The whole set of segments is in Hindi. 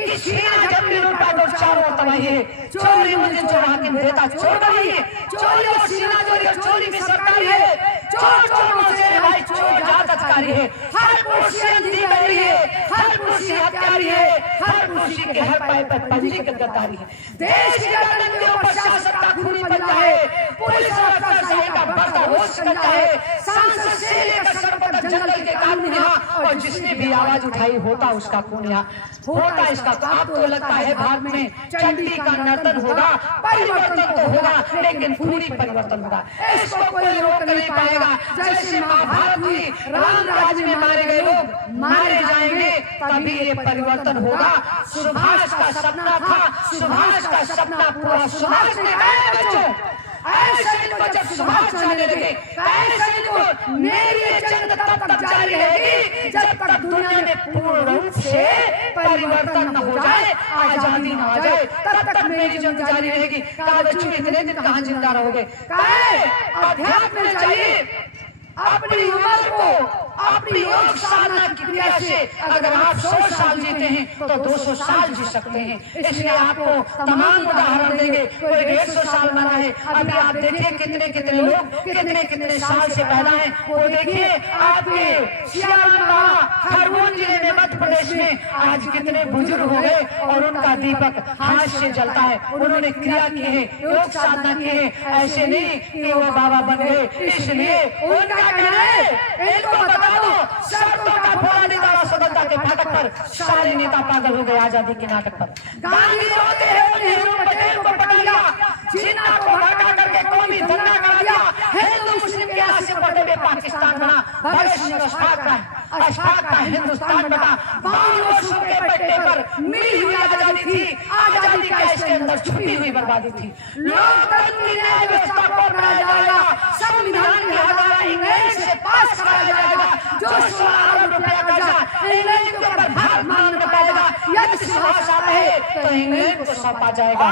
कि छीना झपटी लूटपाट और चारों ओर तबाही है। चोर नहीं मुझे चोरा के देता चोर बनी है। चोरी और सीना चोरी और चोरी भी सरकारी है। चोर चोरों से भाई चोर जात अधिकारी है। हर पुरुष अंधी बनी है, हर पुरुष हत्यारी है, हर पुरुष के हर पाए पर पंजी की गद्दारी है। देश की गर्दन के ऊपर सियासत का खूनी पंजा है। पुलिस और अफसरशाही का बढ़ता रोष कंजा है। सांसद से लेकर सड़क तक जंगल के कानून यहाँ, और जिसने भी आवाज उठाई होता उसका खून यहाँ होता। इसका आप तो लगता है भारत में चंडी का नर्तन होगा, परिवर्तन तो होगा लेकिन पूरी परिवर्तन होगा। इसको कोई रोक नहीं पाएगा। जैसे महाभारत हुई, राम राज्य में मारे गए लोग मारे जाएंगे, तभी ये परिवर्तन होगा। सुभाष का सपना था, सुभाष का सपना पूरा सुभाष ने कहा बच्चों। ऐसे इनको जब सुभाष जाने लगे, ऐसे इनको मेरी जंग तब तक जारी रहेगी जब तक दुनिया में पूर्ण रूप से परिवर्तन न हो जाए, आजादी न आ जाए, तब तक मेरी जंग जारी रहेगी। कहा बच्चों इतने दिन कहाँ जिंदा रहोगे? कहा अध्यात्म में चाहिए। अपनी उम्र को अपनी योग साधना की क्रिया से अगर आप 100 साल जीते हैं तो 200 साल जी सकते हैं। इसलिए आपको तमाम उदाहरण देंगे। कोई 150 साल मरा है, अभी आप देखिए कितने कितने लोग कितने कितने साल से पैदा हैं। वो देखिए आपके खरगोन जिले में मध्य प्रदेश में आज कितने बुजुर्ग हो गए और उनका दीपक हाथ से जलता है। उन्होंने क्रिया की है, योग साधना की है। ऐसे नहीं कि वो बाबा बन गए। इसलिए उनका कहना है इनको बता दो, शर्तों का फोड़ा नेता स्वतंत्रता के फाटक पर, सारे नेता पागल हो गए आजादी के नाटक पर। गांधी रोते हैं नेहरू पटेल को पटा लिया, जिन्ना को भड़का करके कौमी दंगा कर दिया। हिंदू मुस्लिम के आस से पड़े हुए पाकिस्तान बना, भगत सिंह अशफाक का हिंदुस्तान बना। 52 वर्षों के पट्टे पर मिली हुई आजादी थी, आजादी का इसके अंदर छुपी हुई बर्बादी थी। लोकतंत्र की न्याय व्यवस्था को अपनाया जाएगा, संविधान की हजारा इंग्लैंड से पास कराया जाएगा। जो 16 अरब रुपया कर्जा इंग्लैंड के ऊपर भारत मान न पाएगा, यदि सुभाष आता है तो इंग्लैंड को सौंपा जाएगा।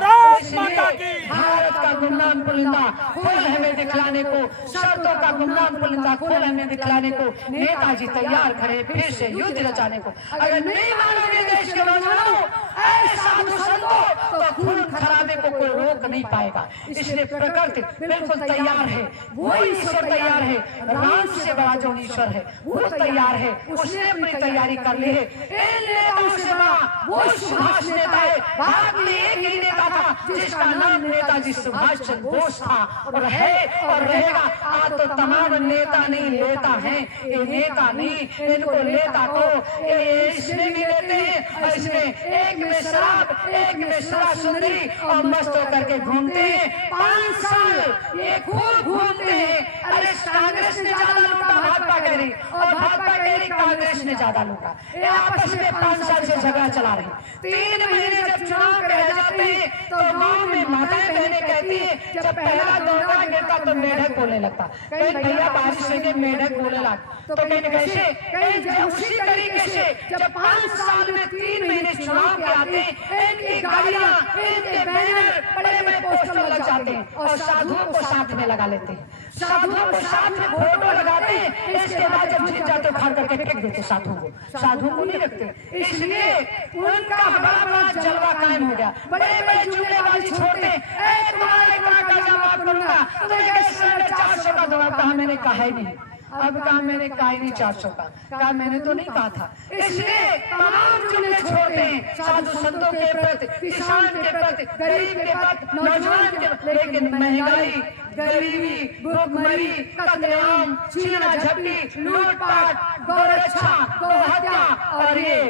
भारत का गुमनाम पुलिंदा खोल हमें दिखलाने को, शर्तों का गुमनाम पुलिंदा खोल हमें दिखलाने को, नेताजी तैयार खड़े फिर से युद्ध रचाने को। अगर नहीं मानोगे देश के नौजवानों ऐसा संतो तो खून खराबे को कोई रोक नहीं पाएगा। इसलिए प्रकृति बिल्कुल तैयार है, वो ईश्वर तैयार है। राम से बड़ा जो ईश्वर है वो तैयार है, उसने अपनी तैयारी कर ली है। इन नेताओं से बड़ा वो सुभाष नेता है। भारत में एक ही नेता था जिसका नाम नेताजी सुभाष चंद्र बोस था, और है और रहेगा। आज तो तमाम नेता नहीं लेता है, ये नेता नहीं, इनको लेता को इसमें भी लेते हैं। इसमें एक में शराब, एक में शराब सुंदरी और मस्त होकर के घूमते हैं। 5 साल ये खूब घूमते हैं। अरे कांग्रेस ने ज्यादा लूटा, भाजपा कह रही, और भाजपा कह रही कांग्रेस ने ज्यादा लूटा। ये आपस में 5 साल से झगड़ा चला रही। 3 महीने जब चुनाव रह जाते हैं तो गांव में माताएं बहनें कहती है जब पहला दौरा गिरता तो मेढक बोलने लगता। कहीं भैया बारिश हुई मेढक बोलने लगा तो कहीं कैसे, कहीं उसी तरीके से जब 5 साल में 3 महीने चुनाव के आते हैं, इनकी गाड़ियां, इनके बैनर, बड़े बड़े पोस्टर लग जाते हैं और साधुओं को साथ में लगा लेते हैं। साधुओं को साथ में फोटो लगाते हैं, इसके बाद जब जीत जाते उखाड़ करके फेंक देते साधुओं को नहीं रखते। इसलिए उनका बड़ा बड़ा जलवा कायम हो गया। बड़े बड़े जुमलेबाजी छोड़ते हैं। एक बड़ा कर्जा माफ करूंगा, तुम्हें कैसे 400 का दवा कहा, मैंने कहा ही नहीं। अब कहा मैंने कहा ही नहीं 400 का, कहा मैंने तो नहीं कहा था। इसलिए तमाम जुमले छोड़ते हैं साधु संतों के प्रति, किसान के प्रति, गरीब के प्रति, नौजवान के प्रति। लेकिन महंगाई, गरीबी, भूखमरी, कत्लेआम, छीना झपटी, लूटपाट, गौरक्षा, गौहत्या और ये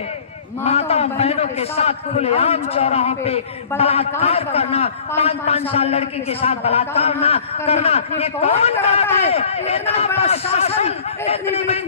माता बहनों के साथ खुलेआम चौराहों पे बलात्कार करना, 5-5 साल लड़की के साथ बलात्कार करना, ये कौन कराता है? इतना बड़ा शासन, इतनी बड़ी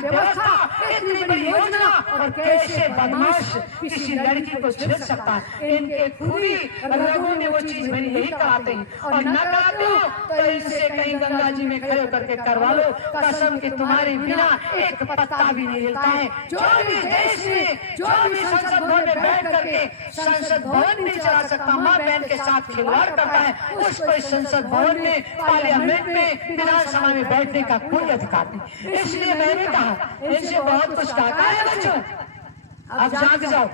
व्यवस्था, इतनी बड़ी योजना, और कैसे बदमाश किसी लड़की को छेड़ सकता है? इनके खूनी रगों में वो चीज बनी, यही कराते हैं। और न कराते हो तो इनसे कहीं गंगा जी में खड़े करके करवा लो, कसम कि तुम्हारे बिना एक पत्ता भी नहीं हिलता है। जो भी देश में, जो भी संसद भवन में बैठ करके संसद भवन नहीं चला सकता, माँ बहन के साथ खिलवाड़ करता है, उसको इस संसद भवन में, पार्लियामेंट में, विधानसभा में बैठने का कोई अधिकार नहीं। इसलिए मैंने कहा इनसे बहुत कुछ कहा है बच्चों, अब जाग जाओ।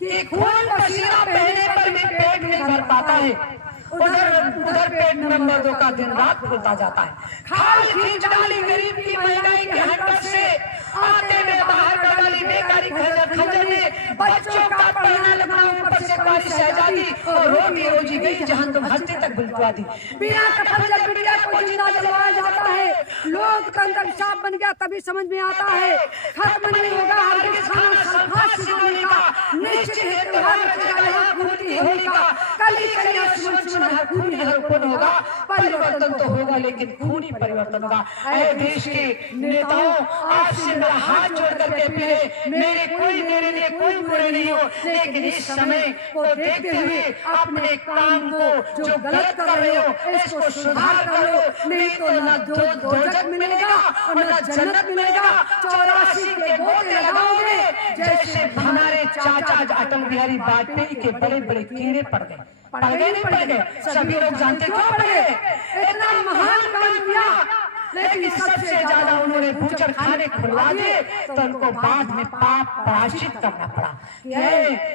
कि खून पसीना बहने पर भी पेट नहीं भर पाता है, उधर पेट नंबर 2 का दिन रात खुलता जाता है। खाल खींच डाली गरीब की महंगाई के हंटर से, आते में बाहर कर डाली बेकारी खंजर ने, बच्चों का पढ़ना लिखना ऊपर से वाली शहजादी, और रोटी रोजी गई जहां तुम हंसते तक बुलवा दी। बिना कफन जब बिटिया को जिंदा जलवाया जाता है, लोग का अंदर साफ बन गया तभी समझ में आता है, खत्म नहीं होगा हरगिज़ खाना सल्फात सिखाने का, निश्चित है त्योहार रचेगा यहाँ खून की होली का, कली कली आसमान हर खूनी हर खून होगा, परिवर्तन तो होगा लेकिन खूनी परिवर्तन होगा। ऐ देश के नेताओं, आपसे मेरा हाथ जोड़ करके अपील है, मेरे लिए कोई बुरे नहीं हो, लेकिन इस समय को देखते हुए अपने काम को जो गलत कर रहे हो इसको सुधार करो, नहीं तो न दोजख मिलेगा और न जन्नत मिलेगा। 84 के गोते लगाओगे जैसे हमारे चाचा अटल बिहारी वाजपेयी के बड़े बड़े कीड़े पड़ गए, नहीं पड़ गए, सभी लोग जानते क्यों पड़ गए? इतना महान काम किया, लेकिन सबसे ज्यादा उन्होंने बूचड़ खाने खुलवा दिए तो उनको बाद में पाप प्रायश्चित करना पड़ा।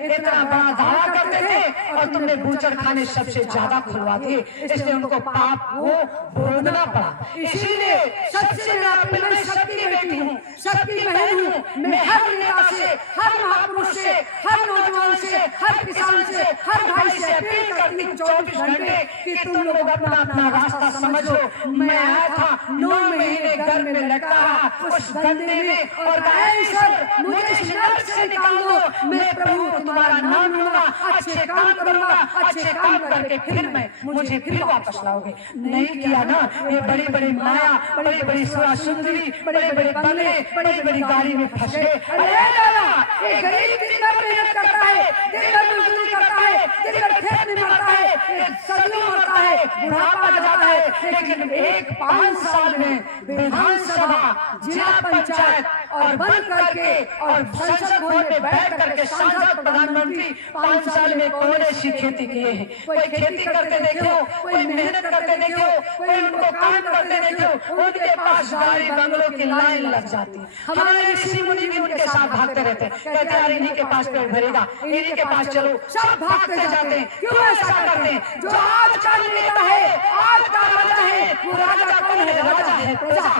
इतना बड़ा दावा करते थे और तुमने बूचड़ खाने सबसे ज्यादा खुलवा दिए, इसलिए उनको पाप को भोगना पड़ा। इसीलिए सबसे मैं सबकी बेटी हूँ, सबकी बहन हूँ, मैं हर नेता से, हर महापुरुष से, हर नौजवान से, हर किसान से, हर भाई से अपील करती हूँ 24 घंटे कि तुम लोग अपना अपना रास्ता समझो। मैं आया था 9 महीने घर में लटका उस गंदे में और सर मुझे इस नर्क से निकाल दो, मैं प्रभु तुम्हारा नाम लूंगा, अच्छे काम करूंगा, अच्छे काम करके मुझे फिर वापस लाओगे। नहीं किया ना, ये बड़ी बड़ी माया, बड़ी बड़ी सुंदरी, बड़े बड़े बंगले, बड़ी बड़ी गाड़ी में फंस गए। अरे दादा, ये गरीब दिन भर मेहनत करता है, दिन भर मजदूरी करता है, दिन भर खेत में मरता है, सदियों मरता है, बुढ़ापा जाता है, लेकिन एक 5 साल में विधानसभा, जिला पंचायत और बंद करके और संसद भवन में बैठ करके सांसद प्रधानमंत्री 5 साल में कौन ऐसी खेती किए हैं? कोई खेती करते देखो, कोई मेहनत करते देखो, कोई उनको काम करते देखो, उनके पास गाड़ी बंगलों की लाइन लग जाती है। हमारे ऋषि मुनि भी उनके साथ भागते रहते, कहते यार इन्हीं के पास पेट भरेगा, इन्हीं के पास चलो, सब भागते जाते हैं। क्यों ऐसा करते हैं? जो आज का नेता है, आज का राजा है, वो राजा कौन है? राजा है प्रजा।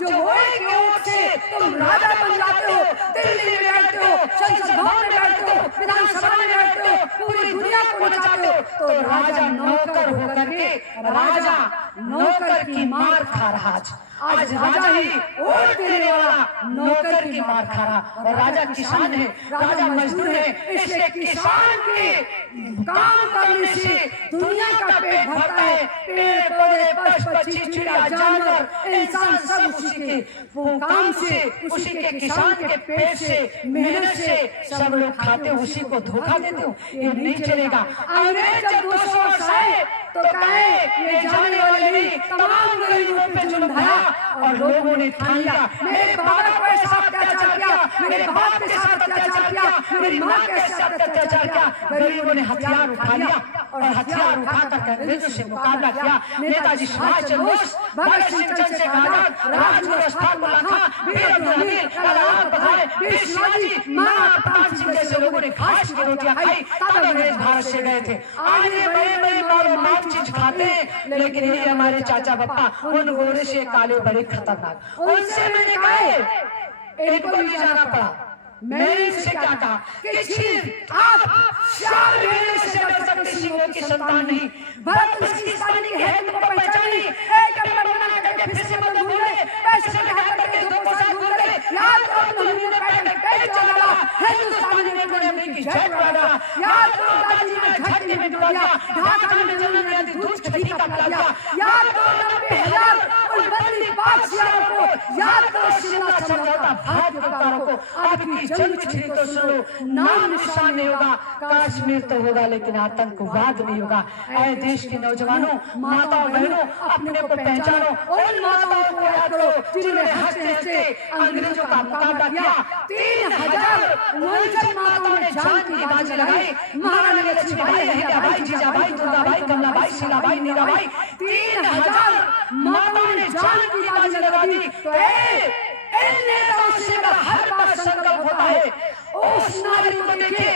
जो वही ऊँट से तुम राजा बन जाते हो, दिल्ली में बैठते हो, संसद भवन में बैठते हो, विधानसभा में बैठते हो, पूरी दुनिया को नचाते हो, तो राजा नौकर होकर के राजा नौकर की मार खा रहा। आज राजा ही वोट देने वाला नौकर की मार खा रहा, और राजा किसान है, राजा मजदूर है, इसलिए किसान के काम करने से दुनिया का पेट भरता है। पेड़ पौधे, पशु पक्षी, चिड़िया, जानवर, इंसान सब उसी के काम से, उसी के किसान के पेट से, मेहनत से सब लोग खाते, उसी को धोखा देते हो। ये नहीं चलेगा। अंग्रेज जब 200 वर्ष आए तो कहे ये जाने वाले नहीं, तमाम गरीबों पे जुल्म ढाया और लोगों ने ठान लिया मेरे बाबा को ऐसा अत्याचार किया, मेरे बाप के साथ अत्याचार किया, मेरी माँ के साथ अत्याचार किया। गरीबों ने हथियार उठा लिया और हथियार उठाकर अंग्रेजों से मुकाबला किया। नेताजी सुभाष चंद्र बोस, भगत सिंह, चंद्रशेखर आजाद, राजगुरु अशफाक खां, वीर अब्दुल हमीद, लाला बधाई, वीर शिवाजी, महाराणा प्रताप सिंह जैसे लोगों ने घास की रोटियां खाई, तब अंग्रेज भारत से गए थे। आज ये बड़े बड़े मारो चीज खाते हैं, लेकिन ये हमारे चाचा बापा उन गोरे से काले बड़े खतरनाक। उनसे मैंने कहा इनको भी जाना पड़ा। मैंने इनसे क्या कहा कि आप 4 महीने से जब तक सिंहों की संतान नहीं, भरत उसकी स्थानीय है तुमको पहचान नहीं, एक नंबर बना करके फिर से बदल हुए, पैसे से कहा करके 2 पैसा ढूंढ करे, याद करो तुम हमने पैदल कई चला, हिंदुस्तान ने बोलने की जय वाला, याद करो दादी ने झटके में डुबा दिया, ढाका में जलन में दूध खड़ी का पिला दिया, याद करो 90,000 और बदली बादशाहों को, याद करो शिमला समझौता भारत सरकारों को। आपकी जंग छिड़ी तो सुनो, नाम निशान नहीं होगा, कश्मीर तो होगा लेकिन आतंकवाद नहीं होगा। ऐ देश के नौजवानों, माताओं, बहनों, अपने को पहचानो, उन माताओं को याद करो जिन्होंने हंसते हंसते अंग्रेजों का मुकाबला किया। 3059 माताओं ने जान की बाजी लगाई। महारानी लक्ष्मीबाई, अहिल्याबाई, जीजाबाई, दुर्गाबाई, कमलाबाई, शीलाबाई, मीराबाई, 3000 माताओं ने जान की बाजी लगा दी। तो इन नेताओं से हर बार संकल्प होता है, उस नारी को देखिए,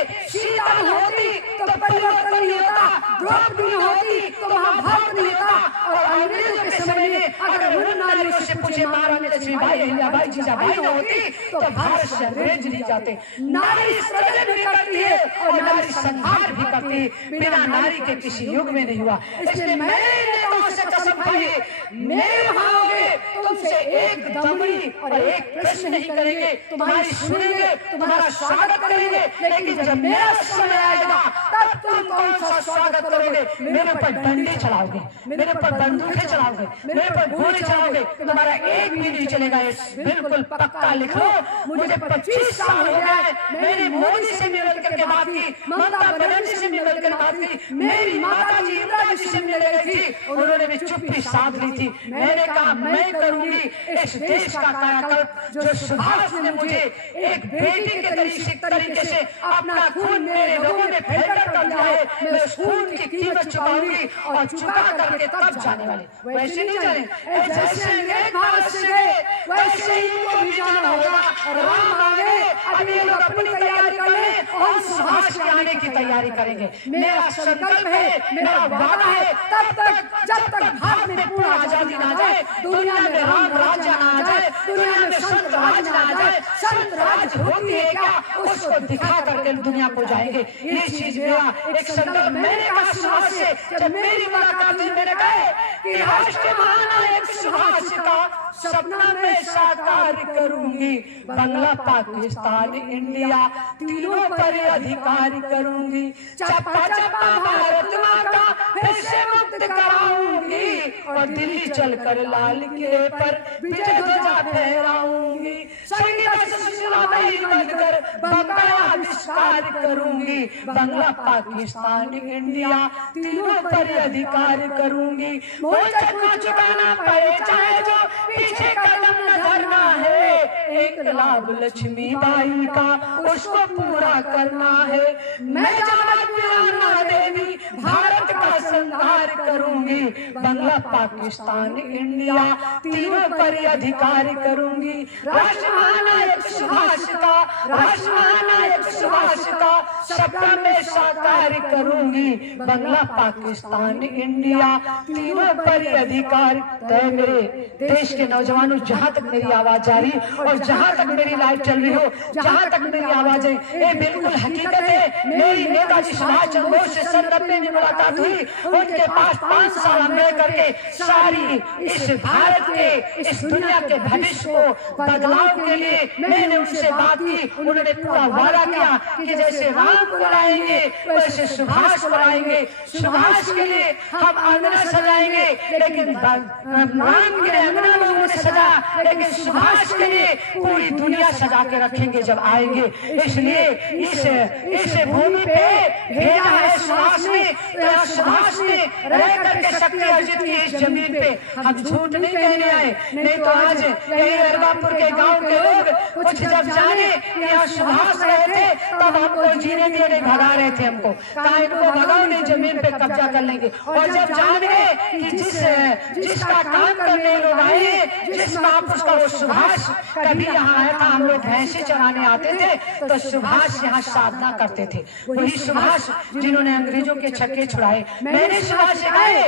सीता न होती तो परिवर्तन नहीं होता, द्रौपदी न होती तो महाभारत नहीं होता। और अंग्रेजों के समय में अगर उन नारियों से पूछे महारानी लक्ष्मीबाई, अहिल्याबाई, जीजाबाई न होती तो भारत से अंग्रेज नहीं जाते। नारी सृजन भी करती है और नारी संहार भी करती है, बिना नारी के किसी युग में नहीं हुआ। इसलिए मैंने नेताओं से कसम खाई है, मेरे वहां होंगे तुमसे एक दमड़ी और एक प्रश्न नहीं करेंगे, तुम्हारी सुनेंगे, तुम्हारा स्वागत करेंगे, लेकिन जब मेरा समय आएगा तब तुम कौन सा स्वागत करोगे? मेरे पर डंडे चलाओगे, मेरे पर बंदूकें चलाओगे, मेरे पर गोली चलाओगे, तुम्हारा एक भी नहीं चलेगा। ये बिल्कुल पक्का लिख लो। मुझे 25 साल हो गया है, मैंने मोदी से मिल करके बात की, ममता बनर्जी से मिल करके बात की, मेरी माता जी इंदिरा जी से मिल रही थी, उन्होंने भी चुप्पी साध ली थी। मैंने कहा मैं करूंगी इस देश का कायाकल्प। जो सुभाष ने मुझे एक बेटी के तरीके से अपना खून मेरे लोगों में फैलकर कर दिया है, मैं उस खून की कीमत चुकाऊंगी और चुका करके तब जाने वाले। वैसे नहीं जाने, जैसे अंग्रेज भारत से गए वैसे ही इनको भी जाना होगा। राम आ गए, अब ये लोग अपनी तैयारी कर लें और हम सुभाष के आने की तैयारी करेंगे। मेरा संकल्प है, मेरा वादा है, तब तक जब तक भारत में पूर्ण आजादी ना जाए, दुनिया में राम राज्य ना आ जाए, दुनिया में संत राज ना आ जाए। संत राज होती है क्या, उसको दिखा करके दुनिया को जाएंगे। ये चीज मेरा एक संकल्प। मैंने कहा सुभाष से, जब मेरी मुलाकात हुई, मैंने कहा कि राष्ट्र महानायक सुभाष का सपना मैं साकार करूंगी, बांग्ला पाकिस्तान इंडिया तीनों पर अधिकार करूंगी, चप्पा चप्पा भारत माँ का फिर से मुक्त कराऊंगी और दिल्ली चलकर लाल किले पर विजय ध्वजा फहराऊंगी, संगीत सुशीलाबाई बनकर बकाया आविष्कार करूंगी, बांग्ला पाकिस्तान इंडिया तीनों पर अधिकार करूंगी, मुझे चुकाना पड़े चाहे जो पीछे कदम न धरना है, एक लाभ लक्ष्मीबाई का उसको पूरा करना है। मैं जमात देवी भारत का संहार करूंगी, बांग्ला पाकिस्तान इंडिया तीनों पर अधिकार करूंगी, राष्ट्र महानायक सुभाष का, राष्ट्र महानायक सुभाष का सपना मैं साकार करूंगी, बांग्ला पाकिस्तान इंडिया तीनों पर अधिकार। तय मेरे देश के नौजवानों, जहां तक मेरी आवाज जा रही और जहां तक मेरी लाइव चल रही हो, जहां तक मेरी आवाज है, ये बिल्कुल हकीकत है। मेरी नेताजी सुभाष चंद्र बोस से 90 में मुलाकात हुई, उनके पास 5 साल हम रह करके सारी इस भारत के, इस दुनिया के भविष्य को बदलाव के लिए मैंने उनसे बात की। उन्होंने पूरा वादा किया कि जैसे राम को लाएंगे वैसे सुभाष को लाएंगे, सुभाष के लिए हम आंगन सजाएंगे, लेकिन राम के अंगना में उन्होंने सजा, लेकिन सुभाष के लिए पूरी दुनिया सजा के रखेंगे जब आएंगे। इसलिए इस भूमि पे भेजा है सुभाष ने, सुभाष ने रह करके शक्ति अर्जित की इस जमीन पे। हम झूठ नहीं कहने आए, नहीं तो आज यही अरबापुर के गांव के लोग कुछ जब जाने कि यहाँ सुभाष रहे थे तब हमको जीने दिए नहीं, भगा रहे थे हमको, कहा इनको भगाओ नहीं, जमीन पे कब्जा कर लेंगे। और जब जान गए कि जिसका काम करने लोग आए हैं, जिस महापुरुष का वो सुभाष कभी यहाँ आया था, हम लोग भैंसे चराने आते थे तो सुभाष यहाँ साधना करते थे, वही सुभाष जिन्होंने अंग्रेजों के छक्के छुड़ाए। मैंने सुभाष से कहे,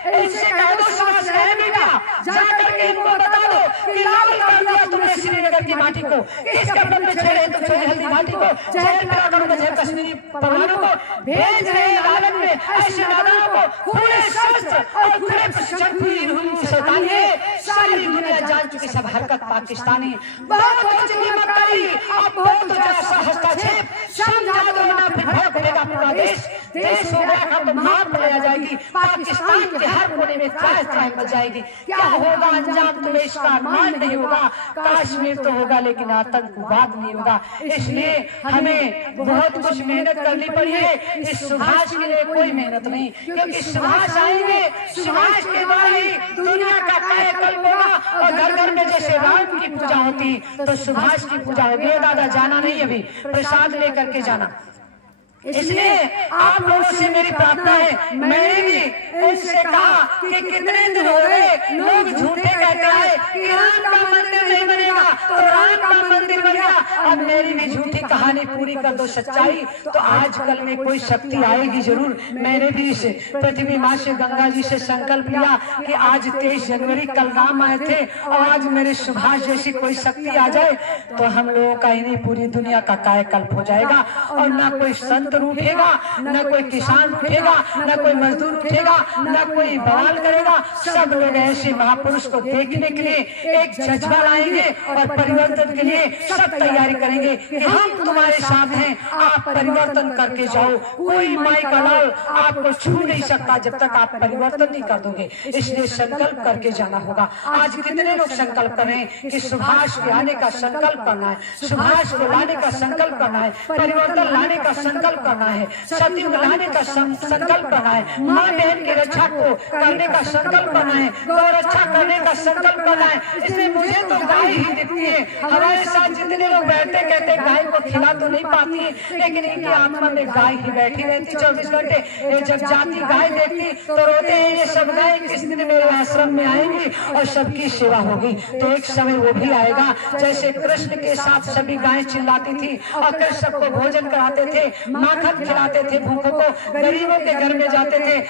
इनसे कह दो सुभाष रहेगा, जाकर के इनको बता दो कि लाल कर दिया तुमने श्रीनगर की माटी को, किस कपड़े में छेड़े तो छेड़े हल्दी माटी को, जहर पिला कर बजे कश्मीरी पवानों को, भेज रहे लालच में ऐसे नादानों को, खुले शस्त्र और खुले प्रशिक्षण पूरी शैतानी है, सारी दुनिया जान चुकी सब हरकत पाकिस्तानी। बहुत हो चुकी मक्कारी, अब बहुत हो जाए हस्तक्षेप, समझा दो ना फिर भड़क उठेगा पूरा देश, देश हो गया अब मार पड़ाया जाएगी, पाकिस्तान के हर कोने में त्राह त्राह मच जाएगी। क्या होगा अंजाम तुम्हें इसका अनुमान नहीं होगा, काश्मीर तो होगा लेकिन आतंकवाद नहीं होगा। इसलिए हमें बहुत कुछ मेहनत करनी पड़ी है, इस सुभाष के लिए कोई मेहनत नहीं, क्योंकि सुभाष आएंगे, सुभाष के द्वारा ही दुनिया का कायाकल्प होगा। और घर घर में जैसे राम की पूजा होती तो सुभाष की पूजा होगी। दादा जाना नहीं, अभी प्रसाद लेकर के जाना। इसलिए आप लोगों से मेरी प्रार्थना है, मैंने भी इनसे कहा कि कितने दिन हो गए लोग झूठे कहते हैं कि राम का मंदिर नहीं बनेगा तो राम का मंदिर बन गया। अब मेरी भी झूठी कहानी पूरी कर दो सच्चाई, तो आज कल में कोई शक्ति आएगी जरूर। मैंने भी इस पृथ्वी माँ से गंगा जी से संकल्प लिया कि आज 23 जनवरी कल राम आए थे और आज मेरे सुभाष जैसी कोई शक्ति आ जाए तो हम लोगों का ही नहीं पूरी दुनिया का कायाकल्प हो जाएगा और ना कोई संत उठेगा, न कोई किसान उठेगा, न कोई मजदूर उठेगा, न कोई बवाल करेगा। सब लोग ऐसे महापुरुष को देखने के लिए एक जज्बा लाएंगे और परिवर्तन के लिए सब तैयारी करेंगे कि हम तुम्हारे साथ हैं, आप परिवर्तन करके जाओ। कोई माई का लाल आपको छू नहीं सकता जब तक आप परिवर्तन नहीं कर दोगे। इसलिए संकल्प करके जाना होगा। आज कितने लोग संकल्प कर रहे हैं कि सुभाष के आने का संकल्प करना है, सुभाष को लाने का संकल्प करना है, परिवर्तन लाने का संकल्प करना है, सतयुग लाने का संकल्प करना है, माँ बहन की रक्षा को करने का संकल्प करना है, गौ रक्षा करने का संकल्प करना है। इसलिए मुझे तो गाय ही दिखती है। हमारे साथ जितने लोग बैठते कहते गाय को खिला तो नहीं पाती, लेकिन इनकी आत्मा में गाय ही बैठी रहती 24 घंटे। जब जाती गाय देखती तो रोते हैं ये सब गाय किस दिन मेरे आश्रम में आएंगी और सबकी सेवा होगी। तो एक समय वो भी आएगा जैसे कृष्ण के साथ सभी गायें चिल्लाती थी और कृष्ण सबको भोजन कराते थे, माखन खिलाते थे, भूखों को, गरीबों के घर में जाते थे।